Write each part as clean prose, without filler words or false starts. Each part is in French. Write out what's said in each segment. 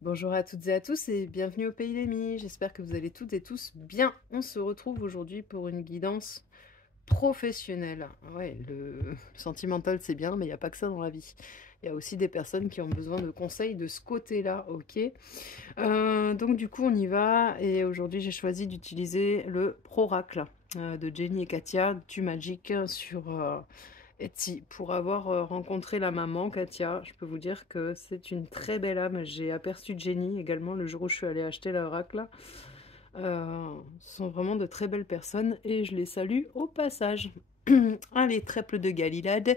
Bonjour à toutes et à tous et bienvenue au Pays d'Amy. J'espère que vous allez toutes et tous bien. On se retrouve aujourd'hui pour une guidance professionnelle. Ouais, le sentimental c'est bien, mais il n'y a pas que ça dans la vie. Il y a aussi des personnes qui ont besoin de conseils de ce côté-là, ok. Donc du coup on y va et aujourd'hui j'ai choisi d'utiliser le Proracle de Jenny et Katia du Magic sur Etsy. Pour avoir rencontré la maman, Katia, je peux vous dire que c'est une très belle âme. J'ai aperçu Jenny également le jour où je suis allée acheter l'oracle. Ce sont vraiment de très belles personnes et je les salue au passage. Allez, trèple de Galilade,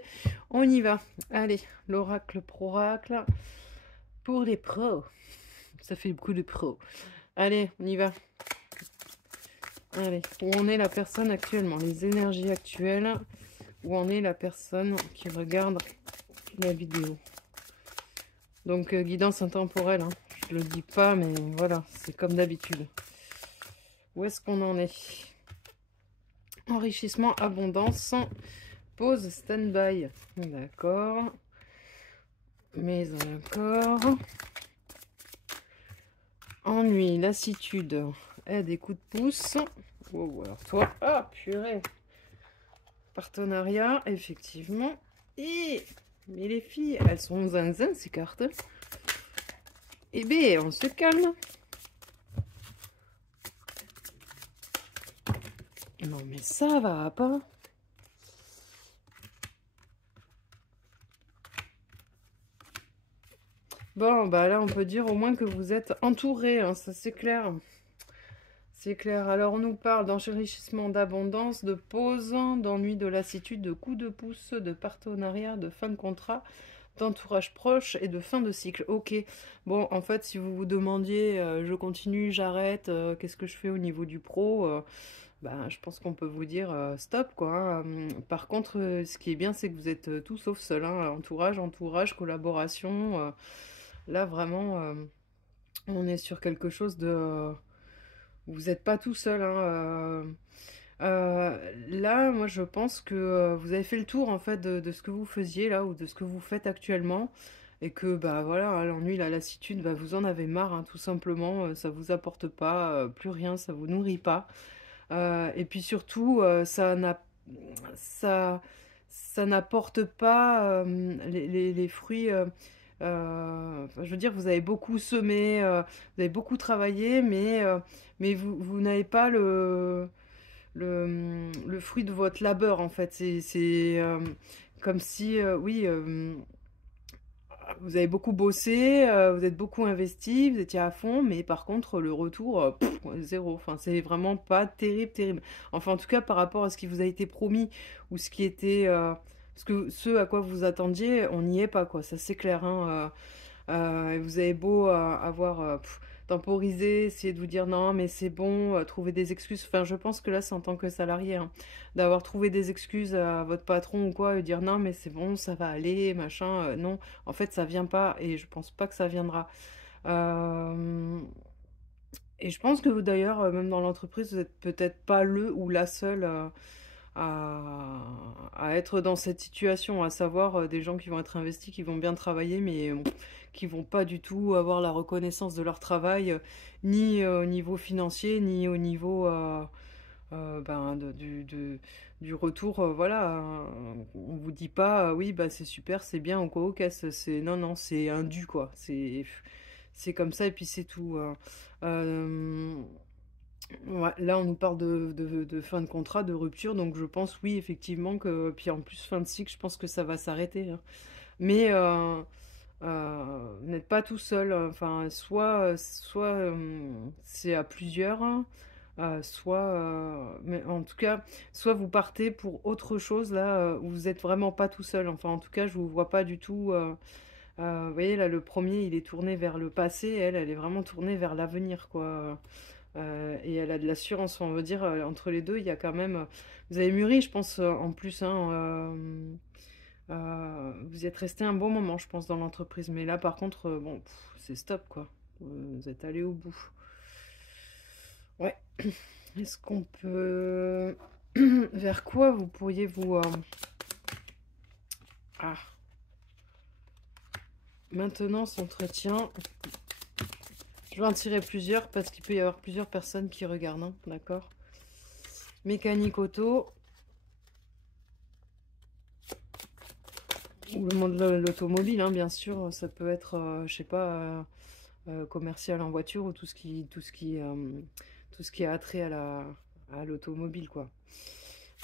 on y va. Allez, l'oracle proracle pour les pros. Ça fait beaucoup de pros. Allez, on y va. Allez, où en est la personne actuellement? Les énergies actuelles. Où en est la personne qui regarde la vidéo? Donc, guidance intemporelle, hein. Je le dis pas, mais voilà, c'est comme d'habitude. Où est-ce qu'on en est? Enrichissement, abondance, pause, stand-by. D'accord. Mais encore. Ennui, lassitude, aide et coup de pouce. Wow, alors toi, ah purée. Partenariat, effectivement. Et mais les filles, elles sont zinzin ces cartes. Eh bien, on se calme. Non mais ça va pas. Bon, bah là, on peut dire au moins que vous êtes entouré, hein, ça c'est clair. C'est clair. Alors, on nous parle d'enrichissement, d'abondance, de pause, d'ennui, de lassitude, de coup de pouce, de partenariat, de fin de contrat, d'entourage proche et de fin de cycle. Ok. Bon, en fait, si vous vous demandiez, je continue, j'arrête, qu'est-ce que je fais au niveau du pro, ben, je pense qu'on peut vous dire stop, quoi, hein. Par contre, ce qui est bien, c'est que vous êtes tout sauf seul, hein. Entourage, collaboration. Là, vraiment, on est sur quelque chose de... Vous n'êtes pas tout seul, hein. Là, moi, je pense que vous avez fait le tour, en fait, de ce que vous faisiez, là, ou de ce que vous faites actuellement. Et que, bah voilà, l'ennui, la lassitude, bah, vous en avez marre, hein, tout simplement. Ça vous apporte pas plus rien, ça vous nourrit pas. Et puis surtout, ça, ça n'apporte pas les fruits. Enfin, je veux dire, vous avez beaucoup semé, vous avez beaucoup travaillé, mais vous n'avez pas le fruit de votre labeur, en fait. C'est comme si, oui, vous avez beaucoup bossé, vous êtes beaucoup investi, vous étiez à fond, mais par contre, le retour, zéro. Enfin, c'est vraiment pas terrible, terrible. Enfin, en tout cas, par rapport à ce qui vous a été promis ou ce qui était, parce que ce à quoi vous attendiez, on n'y est pas, quoi. Ça, c'est clair, hein. Vous avez beau avoir temporisé, essayer de vous dire non, mais c'est bon, trouver des excuses. Enfin, je pense que là, c'est en tant que salarié, hein, d'avoir trouvé des excuses à votre patron ou quoi, et dire non, mais c'est bon, ça va aller, machin. Non, en fait, ça vient pas, et je pense pas que ça viendra. Euh, et je pense que vous, d'ailleurs, même dans l'entreprise, vous êtes peut-être pas le ou la seule à être dans cette situation, à savoir des gens qui vont être investis, qui vont bien travailler, mais qui vont pas du tout avoir la reconnaissance de leur travail, ni au niveau financier, ni au niveau ben, du retour. Voilà, on vous dit pas, oui, bah c'est super, c'est bien, on quoi aux caisses. C'est non, non, c'est un dû quoi. C'est comme ça et puis c'est tout. Euh, Ouais, là, on nous parle de fin de contrat, de rupture, donc je pense, oui, effectivement, que. Puis en plus, fin de cycle, je pense que ça va s'arrêter, hein. Mais vous n'êtes pas tout seul, hein. Enfin, soit c'est à plusieurs, hein, soit. Mais en tout cas, soit vous partez pour autre chose, là, où vous n'êtes vraiment pas tout seul. Enfin, en tout cas, je vous vois pas du tout. Vous voyez, là, le premier, il est tourné vers le passé, elle est vraiment tournée vers l'avenir, quoi. Et elle a de l'assurance. Enfin, on veut dire, entre les deux, il y a quand même. Vous avez mûri, je pense, en plus, hein. Vous y êtes resté un bon moment, je pense, dans l'entreprise. Mais là, par contre, bon, c'est stop, quoi. Vous êtes allé au bout. Ouais. Est-ce qu'on peut. Vers quoi vous pourriez vous. Ah. Maintenance, entretien. Je vais en tirer plusieurs parce qu'il peut y avoir plusieurs personnes qui regardent, hein, d'accord? Mécanique auto. Ou le monde de l'automobile, hein, bien sûr. Ça peut être, je sais pas, commercial en voiture ou tout ce qui a attrait à l'automobile, quoi.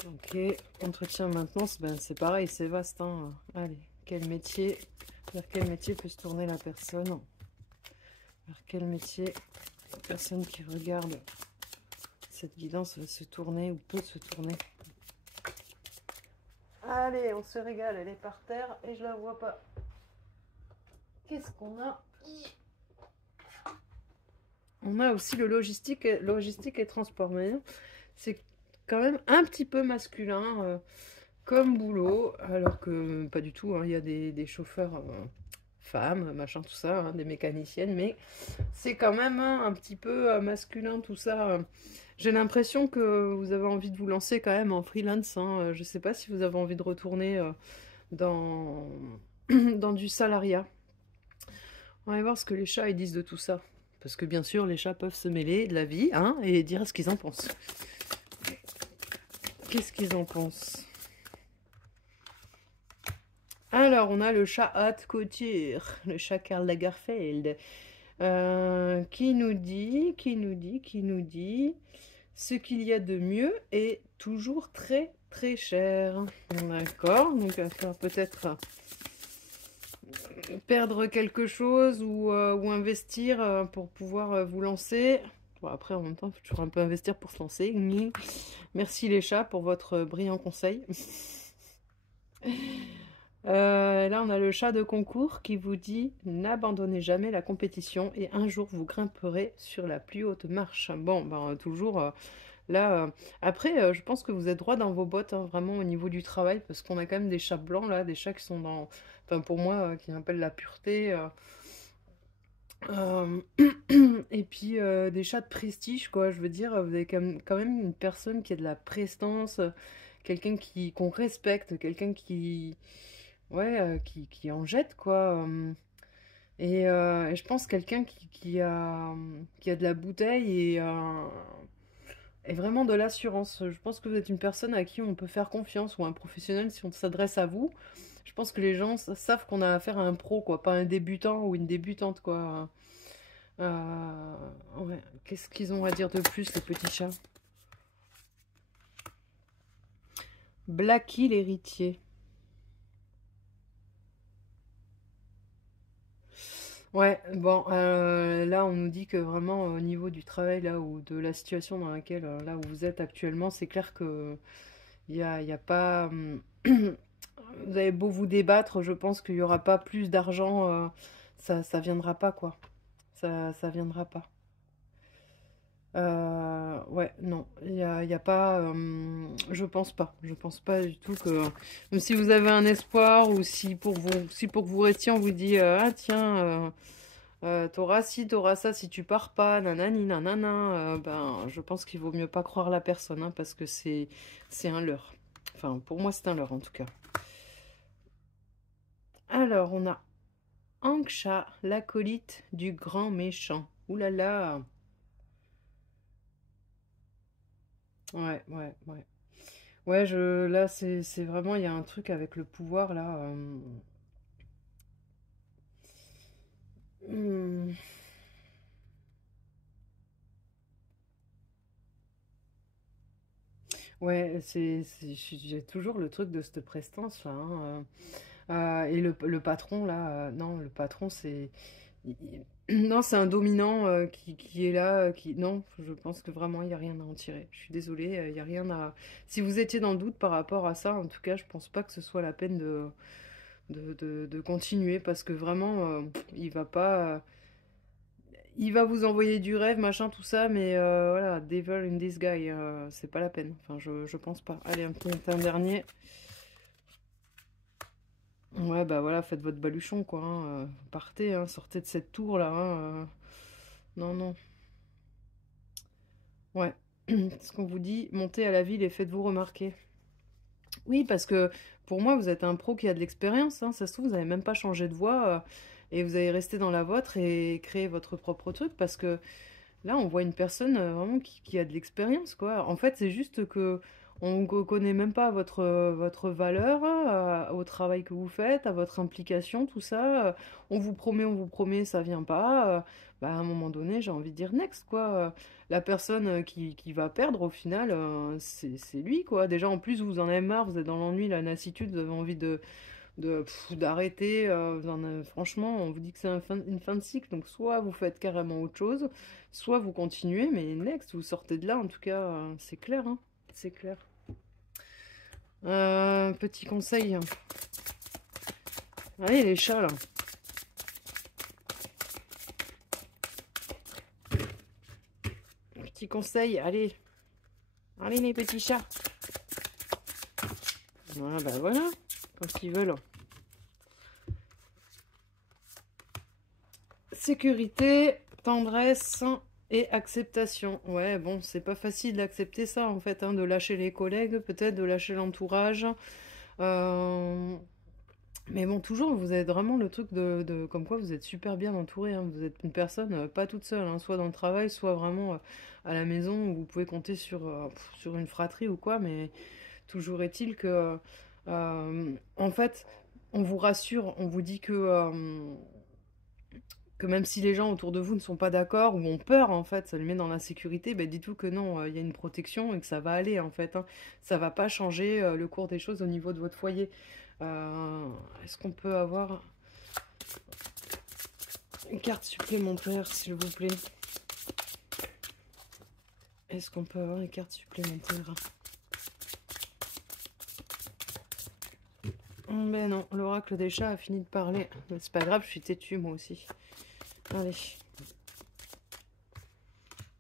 Ok, entretien, maintenance, ben, c'est pareil, c'est vaste, hein. Allez, vers quel métier peut se tourner la personne? Vers quel métier la personne qui regarde cette guidance va se tourner ou peut se tourner? Allez, on se régale, elle est par terre et je la vois pas. Qu'est-ce qu'on a? On a aussi le logistique et transport. Mais c'est quand même un petit peu masculin comme boulot, alors que pas du tout, hein. Il y a des chauffeurs femmes, machin, tout ça, hein, des mécaniciennes, mais c'est quand même hein, un petit peu masculin tout ça. J'ai l'impression que vous avez envie de vous lancer quand même en freelance, hein. Je sais pas si vous avez envie de retourner dans, dans du salariat. On va voir ce que les chats ils disent de tout ça. Parce que bien sûr, les chats peuvent se mêler de la vie hein, et dire ce qu'ils en pensent. Qu'est-ce qu'ils en pensent? Alors, on a le chat Haute Couture, le chat Karl Lagerfeld, qui nous dit, ce qu'il y a de mieux est toujours très très cher. D'accord, donc il va falloir peut-être perdre quelque chose ou investir pour pouvoir vous lancer. Bon, après, en même temps, il faut toujours un peu investir pour se lancer. Merci les chats pour votre brillant conseil. Là, on a le chat de concours qui vous dit « N'abandonnez jamais la compétition et un jour vous grimperez sur la plus haute marche. » Bon, ben, toujours là... Après, je pense que vous êtes droit dans vos bottes, hein, vraiment au niveau du travail, parce qu'on a quand même des chats blancs, là, des chats qui sont dans... Enfin, pour moi, qui m'appellent la pureté. Euh, et puis, des chats de prestige, quoi. Je veux dire, vous avez quand même une personne qui a de la prestance, quelqu'un qu'on respecte, quelqu'un qui... Ouais, qui en jette, quoi. Et je pense quelqu'un qui a de la bouteille et vraiment de l'assurance. Je pense que vous êtes une personne à qui on peut faire confiance ou un professionnel si on s'adresse à vous. Je pense que les gens savent qu'on a affaire à un pro, quoi, pas un débutant ou une débutante, quoi. Ouais. Qu'est-ce qu'ils ont à dire de plus, les petits chats? Blacky l'héritier. Ouais, bon, là on nous dit que vraiment au niveau du travail là ou de la situation dans laquelle là où vous êtes actuellement, c'est clair que il y a pas, vous avez beau vous débattre, je pense qu'il y aura pas plus d'argent, ça viendra pas quoi, ça viendra pas. Ouais, non, il y a pas, je pense pas du tout que, même si vous avez un espoir ou si pour que vous restiez, on vous dit, ah tiens. T'auras ci, t'auras ça si tu pars pas, nanani, nanana. Ben, je pense qu'il vaut mieux pas croire la personne, hein, parce que c'est un leurre. Enfin, pour moi, c'est un leurre en tout cas. Alors, on a Anksha, l'acolyte du grand méchant. Ouh là là. Ouais, ouais, ouais. Ouais, là, c'est vraiment, il y a un truc avec le pouvoir là. Hmm. Ouais, j'ai toujours le truc de cette prestance là, hein. Et le patron, là, non, le patron, non, c'est un dominant qui est là, Non, je pense que vraiment, il n'y a rien à en tirer. Je suis désolée, il n'y a rien à... Si vous étiez dans le doute par rapport à ça, en tout cas, je pense pas que ce soit la peine de continuer, parce que vraiment, il va pas... il va vous envoyer du rêve, machin, tout ça, mais voilà, devil in disguise, c'est pas la peine. Enfin, je pense pas. Allez, un dernier. Ouais, bah voilà, faites votre baluchon, quoi, hein, partez, hein, sortez de cette tour-là, hein, non, non. Ouais. Ce qu'on vous dit, montez à la ville et faites-vous remarquer. Oui, parce que pour moi, vous êtes un pro qui a de l'expérience, hein, ça se trouve, vous n'avez même pas changé de voie. et vous allez rester dans la vôtre et créer votre propre truc, parce que là, on voit une personne vraiment qui a de l'expérience, quoi. En fait, c'est juste que on ne connaît même pas votre valeur au travail que vous faites, à votre implication, tout ça. On vous promet, ça vient pas. Bah, à un moment donné, j'ai envie de dire next, quoi. La personne qui va perdre, au final, c'est lui, quoi. Déjà, en plus, vous en avez marre, vous êtes dans l'ennui, la lassitude, vous avez envie d'arrêter. Franchement, on vous dit que c'est une fin de cycle, donc soit vous faites carrément autre chose, soit vous continuez, mais next, vous sortez de là, en tout cas, c'est clair, hein, c'est clair. Petit conseil. Allez, les chats, là. Petit conseil, allez. Allez, les petits chats. Voilà, bah voilà, quand ils veulent. Sécurité, tendresse et acceptation. Ouais, bon, c'est pas facile d'accepter ça, en fait, hein, de lâcher les collègues, peut-être de lâcher l'entourage. Mais bon, toujours, vous avez vraiment le truc comme quoi vous êtes super bien entouré, hein. Vous êtes une personne pas toute seule, hein, soit dans le travail, soit vraiment à la maison, où vous pouvez compter sur une fratrie ou quoi, mais toujours est-il que, en fait, on vous rassure, on vous dit que même si les gens autour de vous ne sont pas d'accord ou ont peur, en fait, ça les met dans l'insécurité, ben dites-vous que non, il y a une protection et que ça va aller, en fait, hein. Ça va pas changer le cours des choses au niveau de votre foyer. Euh, Est-ce qu'on peut avoir une carte supplémentaire, s'il vous plaît? Est-ce qu'on peut avoir une carte supplémentaire? Ben non, l'oracle des chats a fini de parler. C'est pas grave, je suis têtue moi aussi. Allez.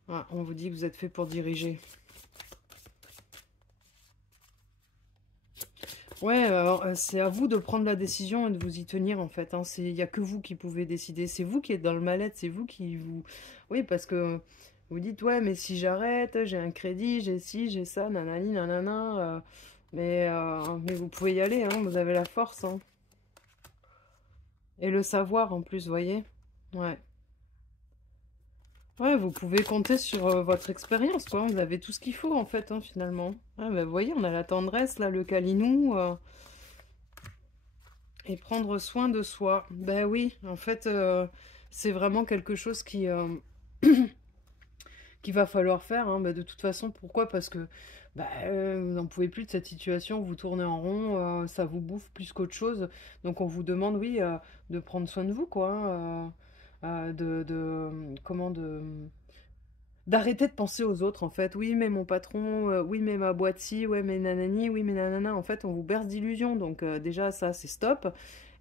Ah, on vous dit que vous êtes fait pour diriger. Ouais, alors, c'est à vous de prendre la décision et de vous y tenir, en fait, hein. Il n'y a que vous qui pouvez décider. C'est vous qui êtes dans le mal-être, c'est vous qui vous... Oui, parce que vous dites, ouais, mais si j'arrête, j'ai un crédit, j'ai ci, j'ai ça, nanani, nanana. Mais vous pouvez y aller, hein, vous avez la force, hein. Et le savoir, en plus, vous voyez? Ouais. Ouais, vous pouvez compter sur votre expérience, quoi. Vous avez tout ce qu'il faut, en fait, hein, finalement. Ouais, bah, vous voyez, on a la tendresse, là, le câlinou. Et prendre soin de soi. Ben oui, en fait, c'est vraiment quelque chose qu'il va falloir faire, hein. Ben, de toute façon, pourquoi? Parce que vous n'en pouvez plus de cette situation, vous tournez en rond, ça vous bouffe plus qu'autre chose. Donc on vous demande, oui, de prendre soin de vous, quoi, hein, comment d'arrêter de penser aux autres, en fait. Oui, mais mon patron, oui, mais ma boîte ci, ouais, mais nanani, oui, mais nanana. En fait, on vous berce d'illusions. Donc, déjà, ça, c'est stop.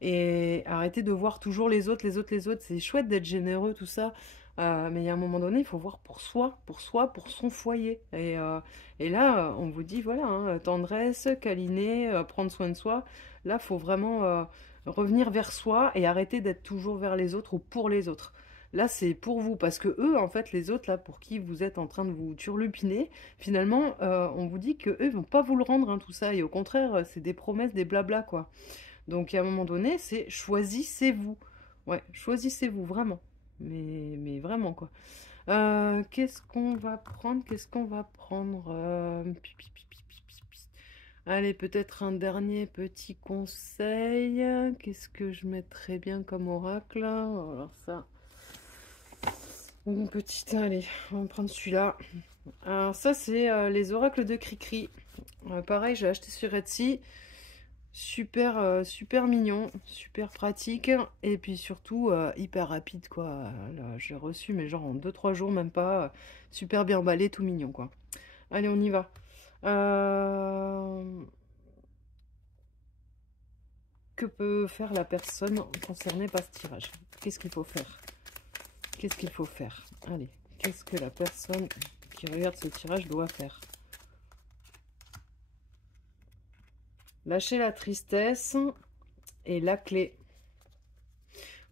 Et arrêtez de voir toujours les autres, les autres, les autres. C'est chouette d'être généreux, tout ça. Mais il y a un moment donné, il faut voir pour soi, pour son foyer. Et là, on vous dit, voilà, hein, tendresse, câliner, prendre soin de soi. Là, il faut vraiment revenir vers soi et arrêter d'être toujours vers les autres ou pour les autres. Là, c'est pour vous, parce que eux, en fait, les autres, là, pour qui vous êtes en train de vous turlupiner, finalement, on vous dit que eux vont pas vous le rendre, hein, tout ça, et au contraire, c'est des promesses, des blabla, quoi. Donc, à un moment donné, c'est choisissez-vous. Ouais, choisissez-vous, vraiment. Mais vraiment, quoi. Qu'est-ce qu'on va prendre? Qu'est-ce qu'on va prendre? Allez, peut-être un dernier petit conseil. Qu'est-ce que je mettrais bien comme oracle? Alors ça... Une petite, allez, on va prendre celui-là. Alors ça, c'est les oracles de Cricri. Pareil, j'ai acheté sur Etsy. Super, super mignon, super pratique. Et puis surtout, hyper rapide, quoi. Là, j'ai reçu, mais genre en 2-3 jours, même pas. Super bien emballé, tout mignon, quoi. Allez, on y va. Que peut faire la personne concernée par ce tirage? Qu'est-ce qu'il faut faire? Qu'est-ce qu'il faut faire? Allez, qu'est-ce que la personne qui regarde ce tirage doit faire? Lâcher la tristesse et la clé.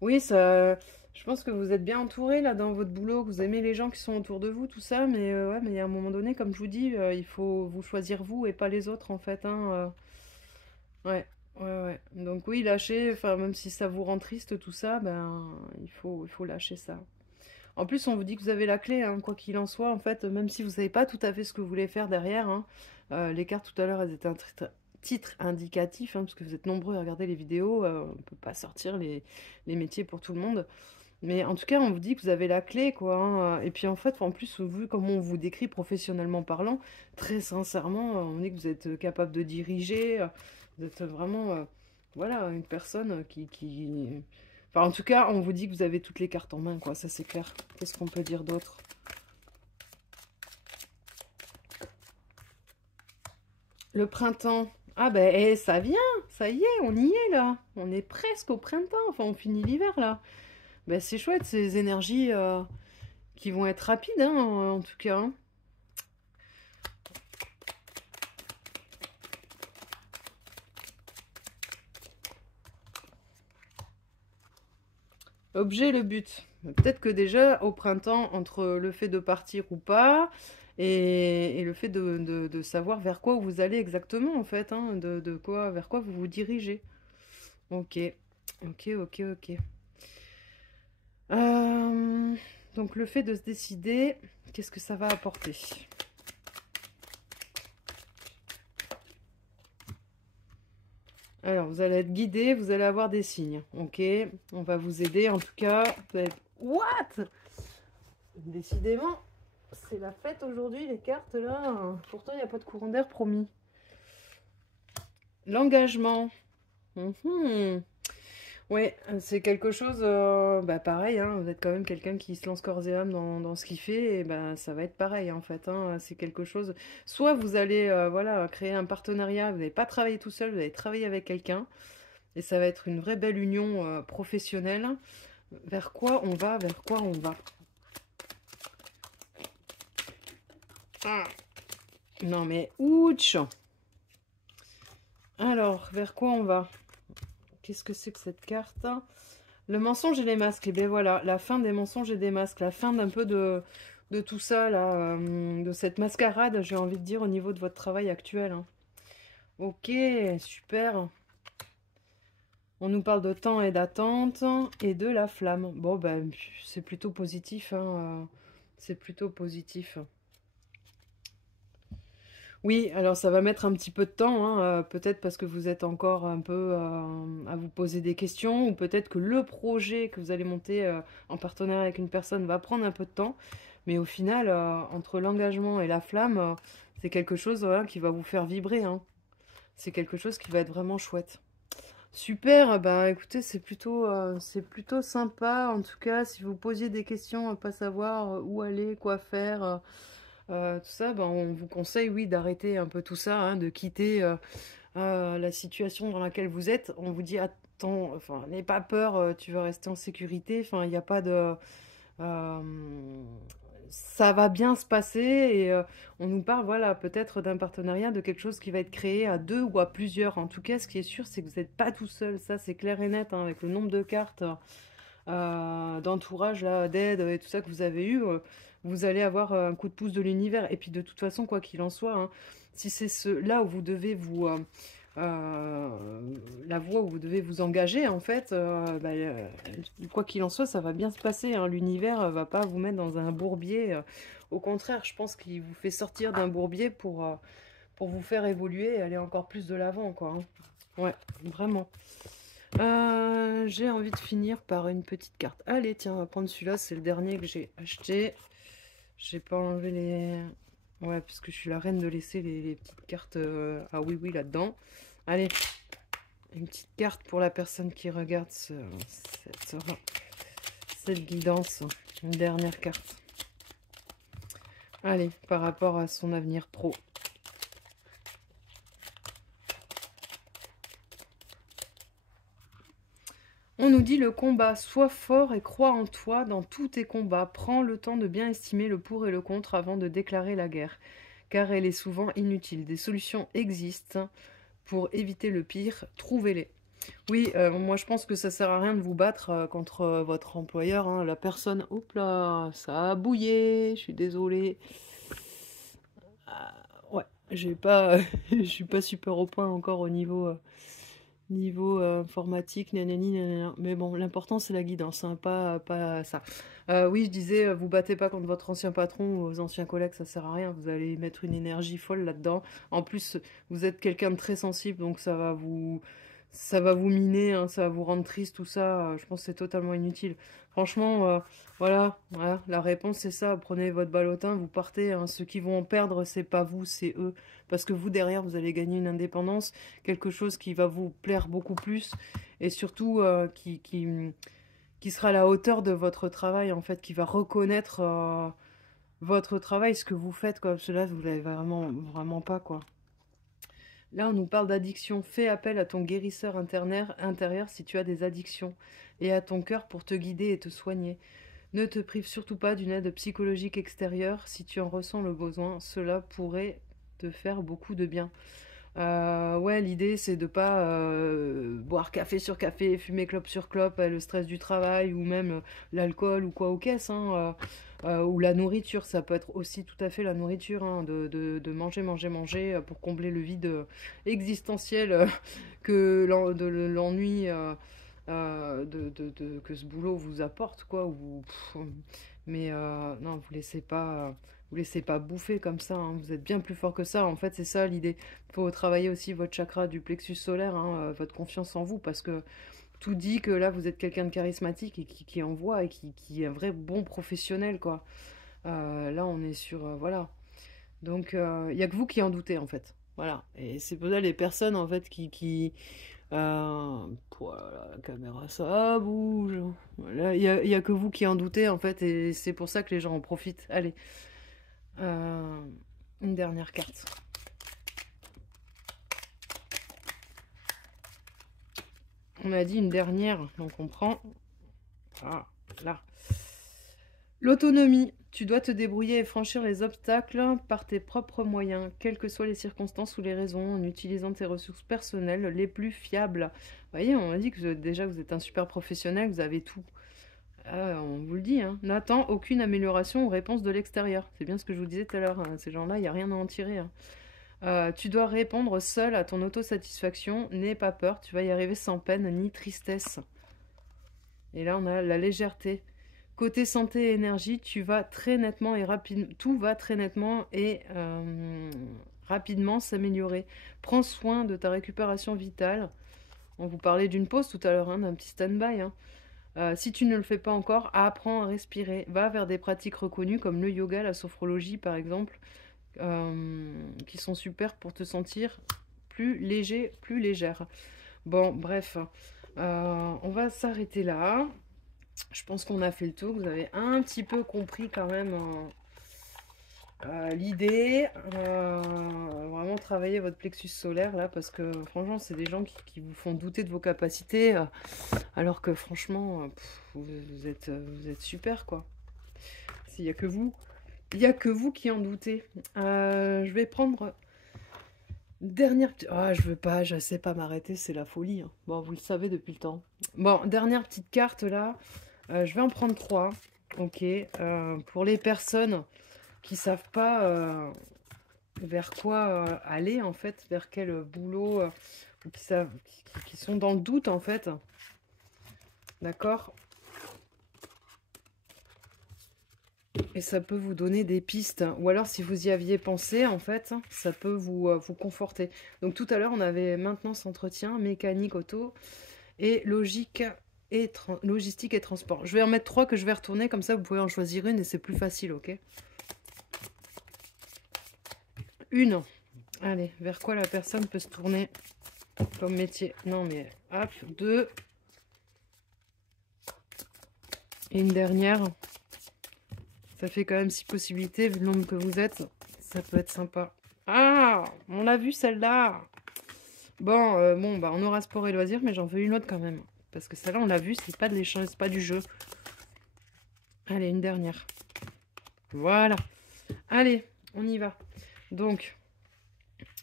Oui, ça, je pense que vous êtes bien entouré là dans votre boulot, que vous aimez les gens qui sont autour de vous, tout ça, mais ouais, mais il y a un moment donné, comme je vous dis, il faut vous choisir vous et pas les autres en fait, hein. Ouais. Ouais, ouais. Donc oui, lâcher, enfin, même si ça vous rend triste, tout ça, ben, il faut lâcher ça. En plus, on vous dit que vous avez la clé, hein, quoi qu'il en soit, en fait, même si vous savez pas tout à fait ce que vous voulez faire derrière, hein, les cartes tout à l'heure, elles étaient un titre indicatif, hein, parce que vous êtes nombreux à regarder les vidéos, on peut pas sortir les métiers pour tout le monde. Mais en tout cas, on vous dit que vous avez la clé, quoi, hein. Et puis en fait, en plus, vu comment on vous décrit professionnellement parlant, très sincèrement, on dit que vous êtes capable de diriger, vous êtes vraiment, voilà, une personne Enfin, en tout cas, on vous dit que vous avez toutes les cartes en main, quoi, ça c'est clair. Qu'est-ce qu'on peut dire d'autre? Le printemps. Ah ben, ça vient, ça y est, on y est là. On est presque au printemps, enfin on finit l'hiver là. Ben c'est chouette, ces énergies qui vont être rapides, hein, en tout cas, hein. Objet, le but. Peut-être que déjà, au printemps, entre le fait de partir ou pas, et le fait de savoir vers quoi vous allez exactement, en fait, hein, vers quoi vous vous dirigez. Ok, ok, ok, ok. Euh, donc le fait de se décider, qu'est-ce que ça va apporter? Alors, vous allez être guidé, vous allez avoir des signes. Ok, on va vous aider. En tout cas, vous allez... What? Décidément, c'est la fête aujourd'hui, les cartes là. Pourtant, il n'y a pas de courant d'air promis. L'engagement. Mhm. Ouais, c'est quelque chose, bah pareil, hein, vous êtes quand même quelqu'un qui se lance corps et âme dans ce qu'il fait, et ben ça va être pareil en fait, hein, c'est quelque chose, soit vous allez voilà, créer un partenariat, vous n'allez pas travailler tout seul, vous allez travailler avec quelqu'un, et ça va être une vraie belle union professionnelle. Vers quoi on va, vers quoi on va? Ah. Non mais ouch. Alors, vers quoi on va? Qu'est-ce que c'est que cette carte? Le mensonge et les masques. Et bien voilà, la fin des mensonges et des masques. La fin d'un peu de tout ça, là, de cette mascarade, j'ai envie de dire, au niveau de votre travail actuel, hein. Ok, super. On nous parle de temps et d'attente et de la flamme. Bon, ben, c'est plutôt positif, hein, c'est plutôt positif. Oui, alors ça va mettre un petit peu de temps, hein, peut-être parce que vous êtes encore un peu à vous poser des questions, ou peut-être que le projet que vous allez monter en partenariat avec une personne va prendre un peu de temps, mais au final, entre l'engagement et la flamme, c'est quelque chose voilà, qui va vous faire vibrer, hein. C'est quelque chose qui va être vraiment chouette. Super, bah écoutez, c'est plutôt sympa, en tout cas, si vous posiez des questions à pas savoir où aller, quoi faire. Tout ça, ben, on vous conseille, oui, d'arrêter un peu tout ça, hein, de quitter la situation dans laquelle vous êtes. On vous dit, attends, enfin, n'aie pas peur, tu vas rester en sécurité. Enfin, il n'y a pas de... euh, ça va bien se passer et on nous parle, voilà, peut-être d'un partenariat, de quelque chose qui va être créé à deux ou à plusieurs. En tout cas, ce qui est sûr, c'est que vous n'êtes pas tout seul. Ça, c'est clair et net, hein, avec le nombre de cartes d'entourage, là, d'aide et tout ça que vous avez eu, vous allez avoir un coup de pouce de l'univers. Et puis de toute façon, quoi qu'il en soit, hein, si c'est là où vous devez euh, la voie où vous devez vous engager, en fait, bah, quoi qu'il en soit, ça va bien se passer, hein. L'univers va pas vous mettre dans un bourbier. Au contraire, je pense qu'il vous fait sortir d'un bourbier pour vous faire évoluer et aller encore plus de l'avant, quoi, hein. Ouais, vraiment. J'ai envie de finir par une petite carte. Allez, tiens, on va prendre celui-là. C'est le dernier que j'ai acheté. J'ai pas enlevé les... Ouais, puisque je suis la reine de laisser les petites cartes ah oui, oui, là-dedans. Allez, une petite carte pour la personne qui regarde cette, cette guidance. Une dernière carte. Allez, par rapport à son avenir pro. On nous dit le combat, sois fort et crois en toi dans tous tes combats. Prends le temps de bien estimer le pour et le contre avant de déclarer la guerre, car elle est souvent inutile. Des solutions existent pour éviter le pire, trouvez-les. Oui, moi je pense que ça sert à rien de vous battre contre votre employeur, hein. La personne, hop là, ça a bouillé, je suis désolée. Ouais, j'ai pas, je suis pas super au point encore au niveau Niveau informatique, nanani, nanana. Mais bon, l'important c'est la guidance, hein, pas ça. Oui, je disais, vous battez pas contre votre ancien patron ou vos anciens collègues, ça sert à rien. Vous allez mettre une énergie folle là-dedans. En plus, vous êtes quelqu'un de très sensible, donc ça va vous miner, hein, ça va vous rendre triste, tout ça. Je pense que c'est totalement inutile. Franchement, voilà, la réponse c'est ça. Prenez votre ballotin, vous partez, hein. Ceux qui vont en perdre, c'est pas vous, c'est eux. Parce que vous, derrière, vous allez gagner une indépendance, quelque chose qui va vous plaire beaucoup plus et surtout qui sera à la hauteur de votre travail, en fait, qui va reconnaître votre travail, ce que vous faites, quoi. Parce que là, vous l'avez vraiment, vraiment pas, quoi. Là, on nous parle d'addiction. Fais appel à ton guérisseur intérieur si tu as des addictions et à ton cœur pour te guider et te soigner. Ne te prive surtout pas d'une aide psychologique extérieure si tu en ressens le besoin. Cela pourrait te faire beaucoup de bien. Ouais, l'idée c'est de pas boire café sur café, fumer clope sur clope, le stress du travail ou même l'alcool ou quoi aux caisses, hein, ou la nourriture, ça peut être aussi tout à fait la nourriture, hein, de manger, manger, manger pour combler le vide existentiel de l'ennui que ce boulot vous apporte, quoi. Mais non, vous laissez pas bouffer comme ça, hein, vous êtes bien plus fort que ça. En fait, c'est ça l'idée. Il faut travailler aussi votre chakra du plexus solaire, hein, votre confiance en vous, parce que tout dit que là, vous êtes quelqu'un de charismatique et qui envoie et qui est un vrai bon professionnel, quoi. Là, on est sur... voilà. Donc, il n'y a que vous qui en doutez, en fait. Voilà. Et c'est pour ça les personnes, en fait, voilà, la caméra, ça bouge. Voilà, il y a que vous qui en doutez, en fait, et c'est pour ça que les gens en profitent. Allez. Une dernière carte. On a dit une dernière, donc on prend... Ah, là. L'autonomie. Tu dois te débrouiller et franchir les obstacles par tes propres moyens, quelles que soient les circonstances ou les raisons, en utilisant tes ressources personnelles les plus fiables. Vous voyez, on a dit que déjà vous êtes un super professionnel, vous avez tout. On vous le dit, hein. N'attends aucune amélioration ou réponse de l'extérieur. C'est bien ce que je vous disais tout à l'heure, hein. Ces gens-là, il n'y a rien à en tirer, hein. Tu dois répondre seul à ton autosatisfaction. N'aie pas peur, tu vas y arriver sans peine ni tristesse. Et là, on a la légèreté. Côté santé et énergie, tu vas très nettement et tout va très nettement et rapidement s'améliorer. Prends soin de ta récupération vitale. On vous parlait d'une pause tout à l'heure, hein, d'un petit stand-by, hein. Si tu ne le fais pas encore, apprends à respirer. Va vers des pratiques reconnues comme le yoga, la sophrologie par exemple, qui sont super pour te sentir plus léger, plus légère. Bon, bref, on va s'arrêter là. Je pense qu'on a fait le tour. Vous avez un petit peu compris quand même l'idée. Vraiment travailler votre plexus solaire là, parce que franchement, c'est des gens qui vous font douter de vos capacités, alors que franchement, vous êtes super, quoi. Il n'y a que vous. Il n'y a que vous qui en doutez. Je vais prendre dernière petite... Ah, je sais pas m'arrêter, c'est la folie, hein. Bon, vous le savez depuis le temps. Bon, dernière petite carte là. Je vais en prendre 3. Ok. Pour les personnes qui savent pas vers quoi aller, en fait, vers quel boulot, ou qui sont dans le doute, en fait. D'accord? Et ça peut vous donner des pistes. Ou alors, si vous y aviez pensé, en fait, ça peut vous conforter. Donc, tout à l'heure, on avait maintenance, entretien, mécanique, auto, et logistique et transport. Je vais en mettre 3 que je vais retourner, comme ça, vous pouvez en choisir une et c'est plus facile, ok? Une. Allez, vers quoi la personne peut se tourner comme métier? Non, mais hop, 2. Et une dernière. Ça fait quand même 6 possibilités, vu le nombre que vous êtes. Ça peut être sympa. Ah, on l'a vu celle-là. Bon, bah, on aura sport et loisirs, mais j'en veux une autre quand même. Parce que celle-là, on l'a vu, c'est pas de l'échange, c'est pas du jeu. Allez, une dernière. Voilà. Allez, on y va. Donc,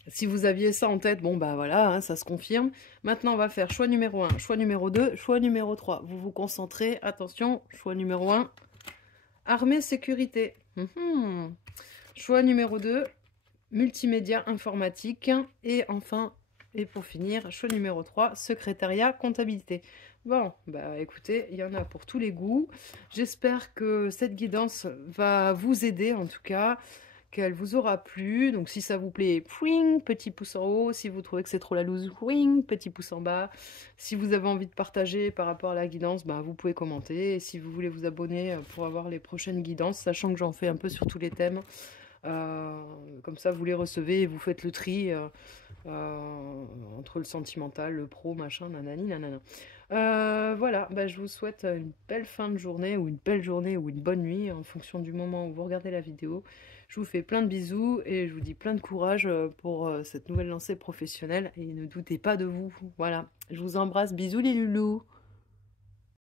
si vous aviez ça en tête, bon, bah voilà, hein, ça se confirme. Maintenant, on va faire choix numéro 1, choix numéro 2, choix numéro 3. Vous vous concentrez. Attention, choix numéro 1, armée, sécurité. Choix numéro 2, multimédia, informatique. Et enfin, Et pour finir, choix numéro 3, secrétariat, comptabilité. Bon, bah écoutez, il y en a pour tous les goûts. J'espère que cette guidance va vous aider en tout cas, qu'elle vous aura plu. Donc si ça vous plaît, pouing, petit pouce en haut. Si vous trouvez que c'est trop la loose, pouing, petit pouce en bas. Si vous avez envie de partager par rapport à la guidance, bah, vous pouvez commenter. Et si vous voulez vous abonner pour avoir les prochaines guidances, sachant que j'en fais un peu sur tous les thèmes, comme ça vous les recevez et vous faites le tri entre le sentimental, le pro, machin, nanani, nanana. Voilà, bah, je vous souhaite une belle fin de journée ou une belle journée ou une bonne nuit en fonction du moment où vous regardez la vidéo. Je vous fais plein de bisous et je vous dis plein de courage pour cette nouvelle lancée professionnelle et ne doutez pas de vous. Voilà, je vous embrasse, bisous les loulous.